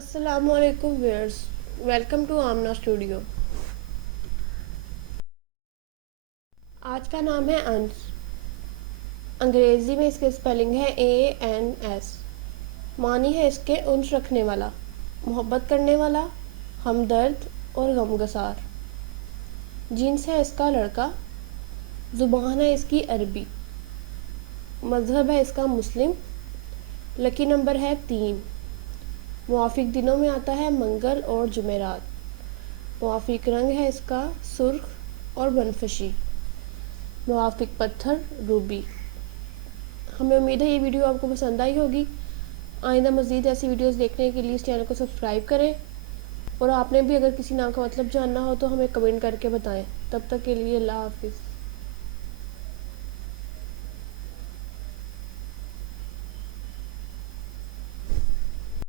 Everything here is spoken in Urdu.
السلام علیکم viewers, welcome to Amna studio. آج کا نام ہے انس۔ انگریزی میں اس کے اسپیلنگ ہے ANS۔ معنی ہے اس کے انس رکھنے والا، محبت کرنے والا، ہمدرد اور غمگسار۔ جنس ہے اس کا لڑکا، زبان ہے اس کی عربی، مذہب ہے اس کا مسلم، لکی نمبر ہے 3، موافق دنوں میں آتا ہے منگل اور جمعرات، موافق رنگ ہے اس کا سرخ اور بنفشی، موافق پتھر روبی۔ ہمیں امید ہے یہ ویڈیو آپ کو پسند آئی ہوگی۔ آئندہ مزید ایسی ویڈیوز دیکھنے کے لیے اس چینل کو سبسکرائب کریں، اور آپ نے بھی اگر کسی نام کا مطلب جاننا ہو تو ہمیں کمنٹ کر کے بتائیں۔ تب تک کے لیے اللہ حافظ۔